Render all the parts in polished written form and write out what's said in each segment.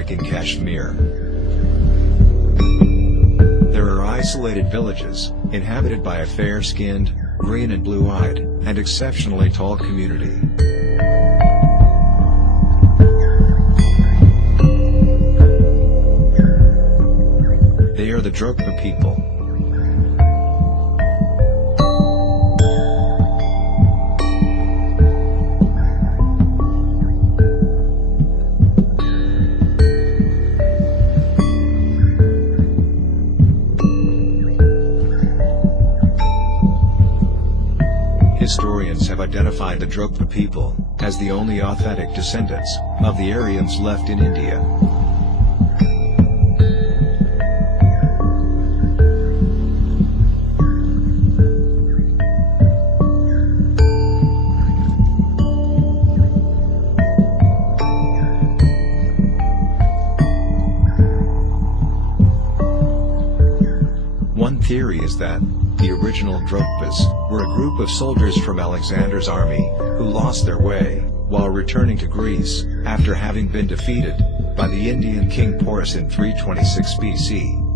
Ladakh in Kashmir. There are isolated villages, inhabited by a fair-skinned, green and blue-eyed, and exceptionally tall community. They are the Drokpa people. Historians have identified the Drokpa people as the only authentic descendants of the Aryans left in India. One theory is that the original Drokpas were a group of soldiers from Alexander's army who lost their way while returning to Greece after having been defeated by the Indian king Porus in 326 BC.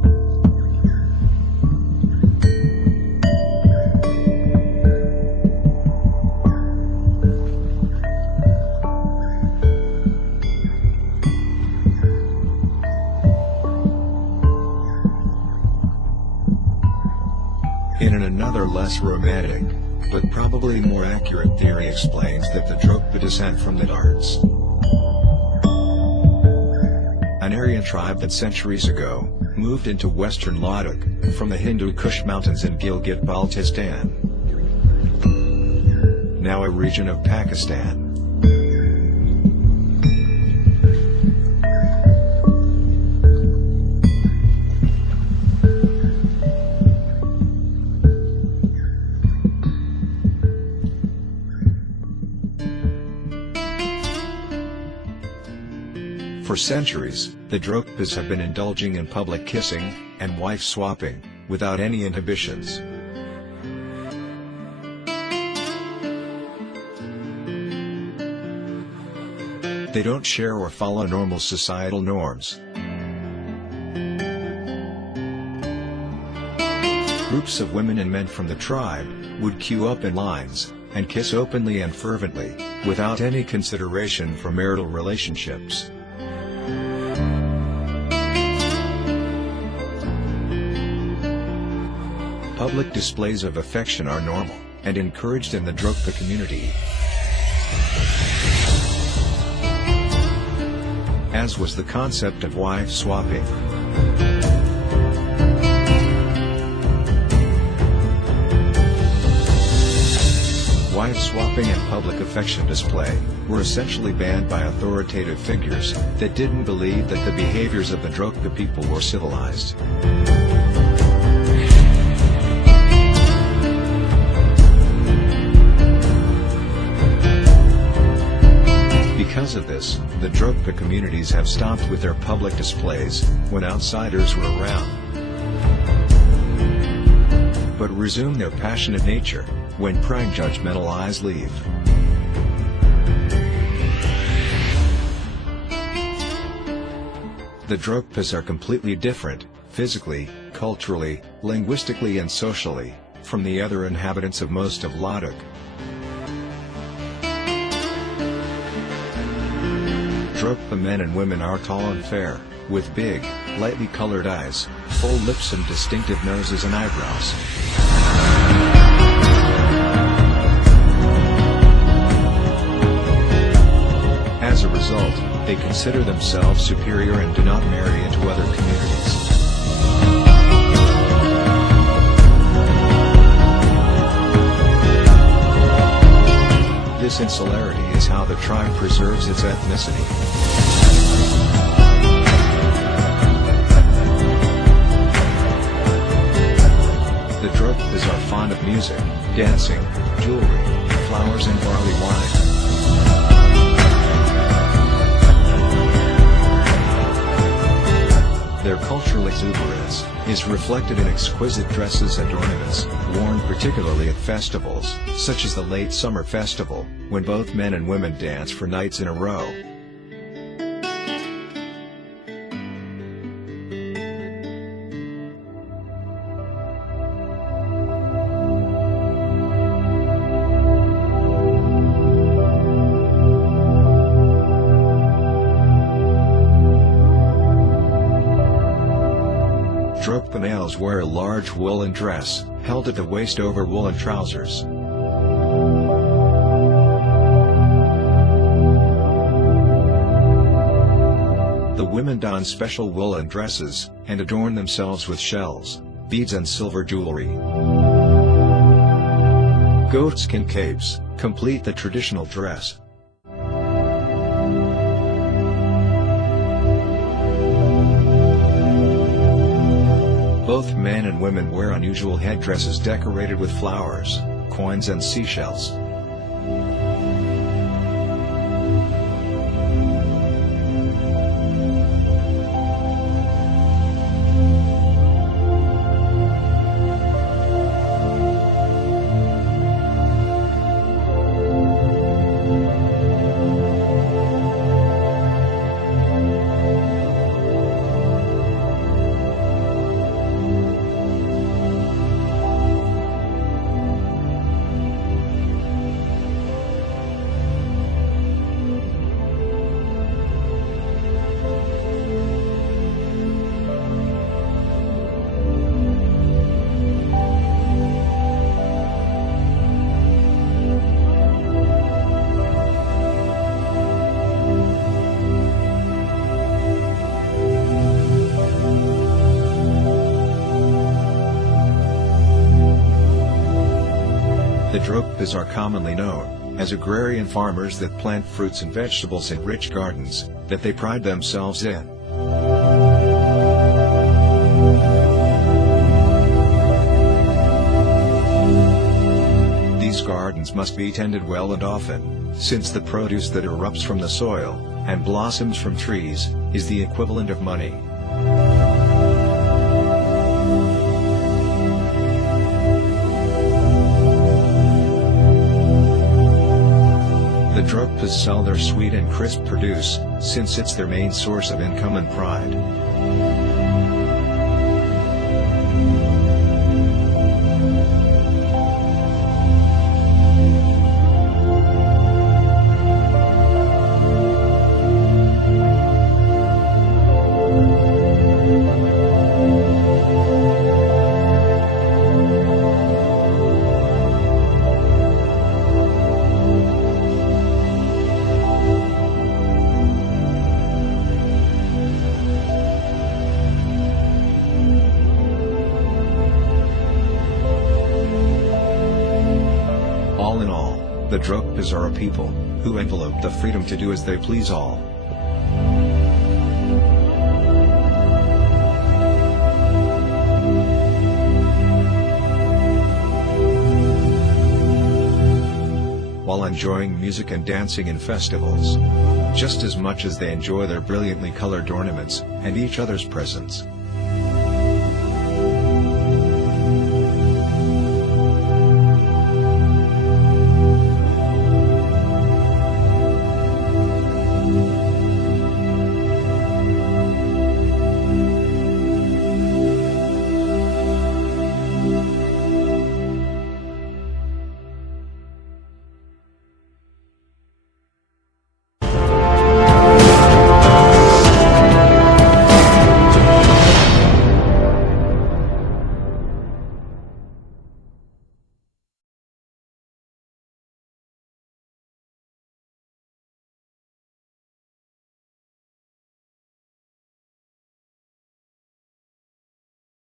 Another less romantic, but probably more accurate theory explains that the Drokpa descent from the Darts, an Aryan tribe that centuries ago moved into western Ladakh from the Hindu Kush mountains in Gilgit-Baltistan, now a region of Pakistan. For centuries, the Drokpas have been indulging in public kissing and wife swapping without any inhibitions. They don't share or follow normal societal norms. Groups of women and men from the tribe would queue up in lines and kiss openly and fervently, without any consideration for marital relationships. Public displays of affection are normal and encouraged in the Drokpa community, as was the concept of wife swapping. Wife swapping and public affection display were essentially banned by authoritative figures that didn't believe that the behaviors of the Drokpa people were civilized. Because of this, the Drokpa communities have stopped with their public displays when outsiders were around, but resume their passionate nature when prying judgmental eyes leave. The Drokpas are completely different, physically, culturally, linguistically and socially, from the other inhabitants of most of Ladakh. Drokpa men and women are tall and fair, with big, lightly colored eyes, full lips and distinctive noses and eyebrows. As a result, they consider themselves superior and do not marry into other communities. This insularity is how the tribe preserves its ethnicity. The Drokpas are fond of music, dancing, jewelry, flowers and barley wine. Their cultural exuberance is reflected in exquisite dresses and ornaments, worn particularly at festivals, such as the late summer festival, when both men and women dance for nights in a row. Drokpa males wear a large woolen dress, held at the waist over woolen trousers. The women don special woolen dresses, and adorn themselves with shells, beads and silver jewelry. Goatskin capes complete the traditional dress. Both men and women wear unusual headdresses decorated with flowers, coins and seashells. The Drokpas are commonly known as agrarian farmers that plant fruits and vegetables in rich gardens that they pride themselves in. These gardens must be tended well and often, since the produce that erupts from the soil and blossoms from trees is the equivalent of money. The Drokpas sell their sweet and crisp produce, since it's their main source of income and pride. All in all, the Drokpas are a people who envelope the freedom to do as they please all. While enjoying music and dancing in festivals, just as much as they enjoy their brilliantly colored ornaments and each other's presents.